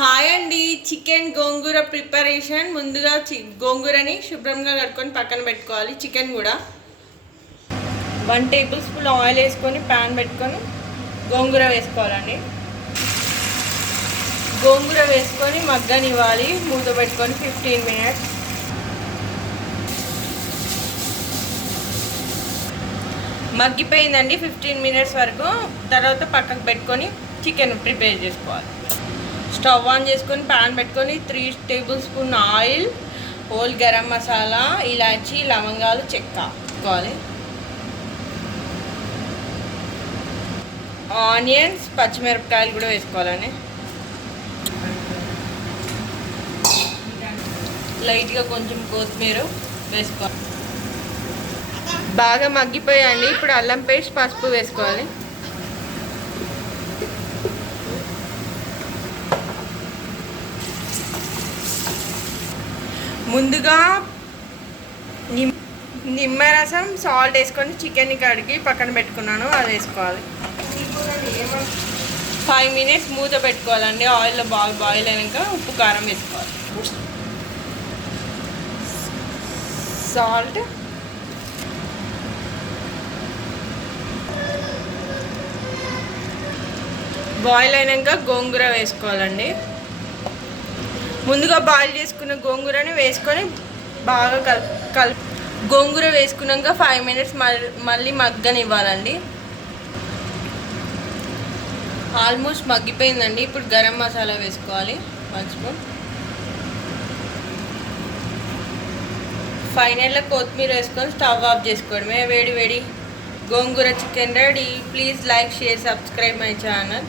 Hi అండి. Chicken గోంగూర preparation. ముందుగా గోంగూరని శుభ్రంగా కడుక్కొని పక్కన పెట్టుకోవాలి. చికెన్ కూడా 1 టేబుల్ స్పూన్ ఆయిల్ వేసుకొని ప్యాన్ పెట్టుకొని గోంగూర వేసుకోవాలండి. గోంగూర వేసుకొని మగ్గనివ్వాలి. మూత పెట్టుకొని 15 మినిట్స్. మగ్గిపోయిందండి 15 మినిట్స్ వరకు. తర్వాత పక్కకు పెట్టుకొని చికెన్ ప్రిపేర్ చేసుకోవాలి. స్టవ్ ఆన్ చేసుకొని ప్యాన్ పెట్టుకొని 3 tablespoon oil, whole garam masala, ఇలాచి, లవంగాలు, చెక్క వేసుకోవాలి. ఆనియన్స్, పచ్చిమిరపకాయలు కూడా వేసుకోవాలండి. లైట్గా కొంచెం కొత్తిమీర వేసుకోవాలి. బాగా మగ్గిపోయాయండి. ఇప్పుడు అల్లం పేస్ట్, పసుపు వేసుకోవాలి. ముందుగా నిమ్మరసం, సాల్ట్ వేసుకొని చికెన్ని కడిగి పక్కన పెట్టుకున్నాను, అది వేసుకోవాలి. 5 మినిట్స్ మూత పెట్టుకోవాలండి. ఆయిల్లో బాగా బాయిల్ అయినాక ఉప్పు, కారం వేసుకోవాలి. సాల్ట్, బాయిల్ అయినాక గోంగూర వేసుకోవాలండి. ముందుగా బాయిల్ చేసుకున్న గోంగూరని వేసుకొని బాగా గోంగూర వేసుకున్నాక 5 మినిట్స్ మళ్ళీ మగ్గనివ్వాలండి. ఆల్మోస్ట్ మగ్గిపోయిందండి. ఇప్పుడు గరం మసాలా వేసుకోవాలి 1 స్పూన్. ఫైనల్లో కొత్తిమీర వేసుకొని స్టవ్ ఆఫ్ చేసుకోవడమే. వేడి వేడి గోంగూర chicken ready. Please like, share, subscribe my channel.